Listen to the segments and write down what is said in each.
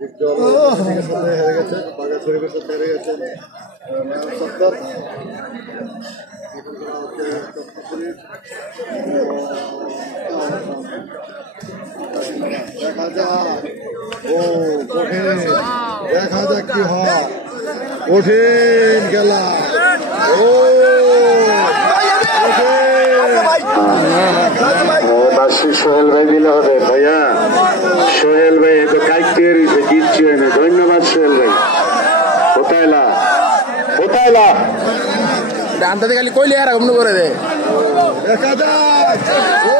হেরে গেছে, বাগাছড়ির সাথে হেরে গেছেন সত্তর। দেখা যাক, ও কঠিন, দেখা যাক কি হয়। কঠিন খেলা, ও সোহেল ভাই দিলে হবে ভাইয়া। সোহেল ভাই তো কাইতে রয়েছে, কিচ্ছু হয় না। ধন্যবাদ সোহেল ভাই। কোথায়লা কোথায়লা ডানটাতে খালি কইলে আর অমন করে দে। দেখা যাক, ও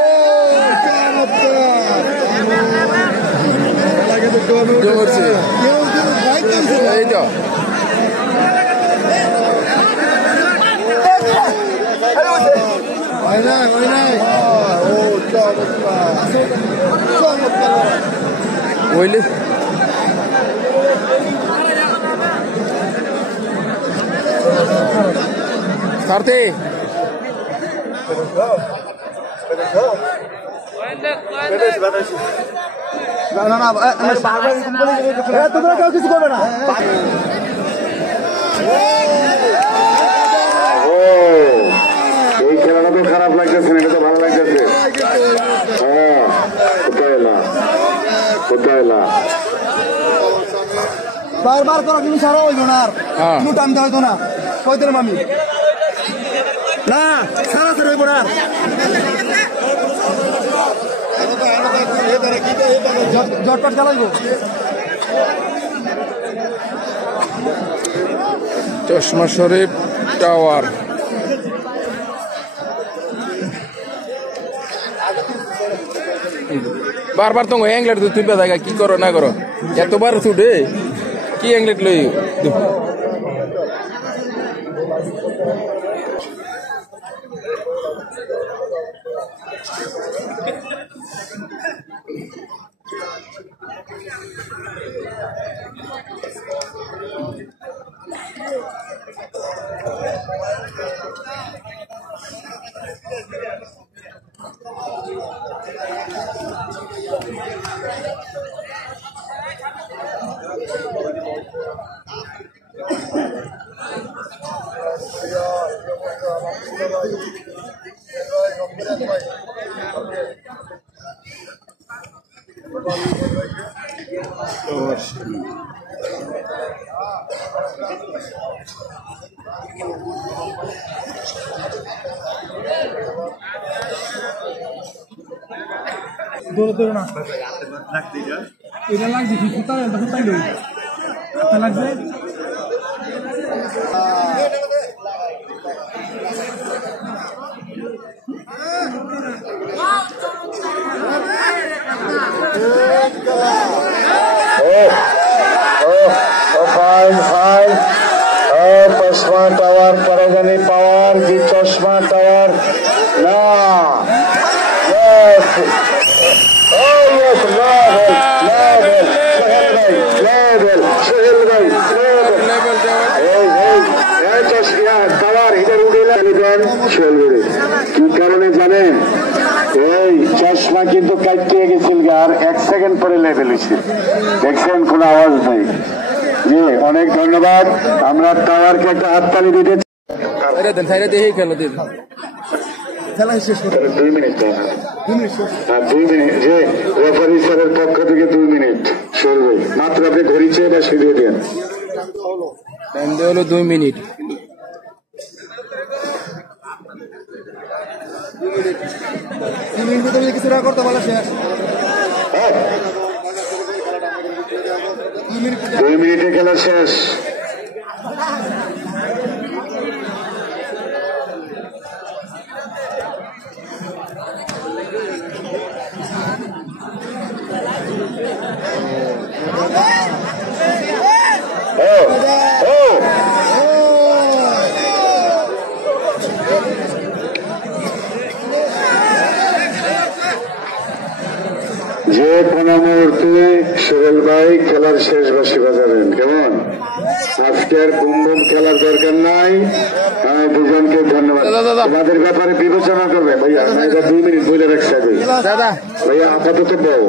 এই তো Sarti. তোমরা কেউ কিছু করবে না। এই খেলাটা তো খারাপ লাগতেছে না, এটা তো ভালো লাগতেছে। হ্যাঁ, কোথায় এলা কোথায় এলা বারবার করা তুমি সারা হইল না, আর কোনো টাইম দেওয়া হইতো না। কই দিলাম আমি না, সারা সারা হইব না। জটপট চালাইব। চশমা শরীফ টাওয়ার। বারবার তো অ্যাংলেট তুলবে জায়গা কি করো না করো, এতবার ছুটে কি অ্যাংলেট লই। এটা লাগছে কি কোথায় লাগছে। चश्मा टावर पड़ेगा नहीं, पावर की चश्मा टावर ना। কি কারণে জানেন? এই চশমা কিন্তু কাটিয়ে গেছিল, আর 1 সেকেন্ড পরে লেভেল হয়েছে। দেখছেন কোন আওয়াজ নেই। জি, অনেক ধন্যবাদ। আমরা টাওয়ারকে একটা হাততালি দিতে খেলা শেষ করতে 2 মিনিট। হ্যাঁ 2 মিনিট, যে রেফারি স্যারের পক্ষ থেকে 2 মিনিট চলবে মাত্র। আপনি ঘড়ি চেয়ে বা সিঁড়িয়ে দেন। হলো 2 মিনিট। কিছু না করতে পারলে শেষ। 2 মিনিটে খেলা শেষ। যে কোনো মুহূর্তে সোহেল ভাই খেলার শেষ বাঁশি বাজাবেন। কেমন? আজকের বুম বুম খেলার দরকার নাই। দুজনকে ধন্যবাদ। তোমাদের ব্যাপারে বিবেচনা করবে ভাইয়া, 2 মিনিট বলে রাখছি ভাইয়া। আপাতত বউ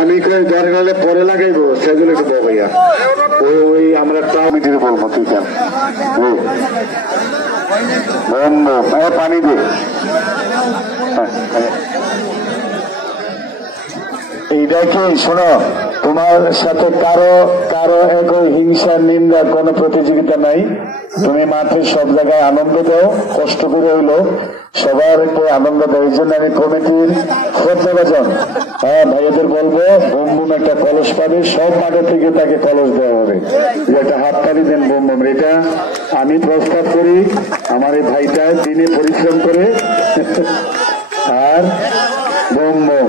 আমি ধরে নাহলে পরে লাগাইবো, সেগুলো একটু বউ ভাইয়া। ওই আমরা কমিটির বলবো, তুই কেন পানি দে। এইটা কি শোনো, তোমার সাথে কারো কারো একই হিংসার নিন্দা কোনো প্রতিযোগিতা নাই। তুমি মাঠে সব জায়গায় আনন্দ দাও, কষ্ট করে হইলো সবার আনন্দ দেয়। এই জন্য আমি কমিটির শ্রদ্ধাভাজন ভাইয়াদের বলবো, বুম বুম একটা কলস পাবে, সব মাঠে থেকে তাকে কলস দেওয়া হবে। একটা হাততালি দেন বুম বুম। এটা আমি প্রস্তাব করি, আমার এই ভাইটা দিনে পরিশ্রম করে আর বুম বুম।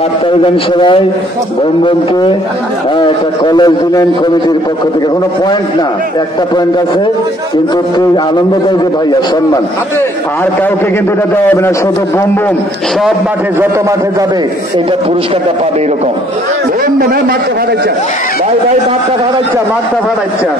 হাততালি দেন সবাই বোম বোমকে। একটা কলেজ দিলেন কমিটির পক্ষ থেকে, কোনো পয়েন্ট না, একটা পয়েন্ট আছে কিন্তু আনন্দ দেয় যে ভাইয়া সম্মান। আর কাউকে কিন্তু এটা দেওয়া হবে না, শুধু বোম বোম সব মাঠে যত মাঠে যাবে এটা পুরস্কারটা পাবে। এরকম বোম বোম মাঠটা ফাটাইছা ভাই, মাঠটা ফাটাইছা।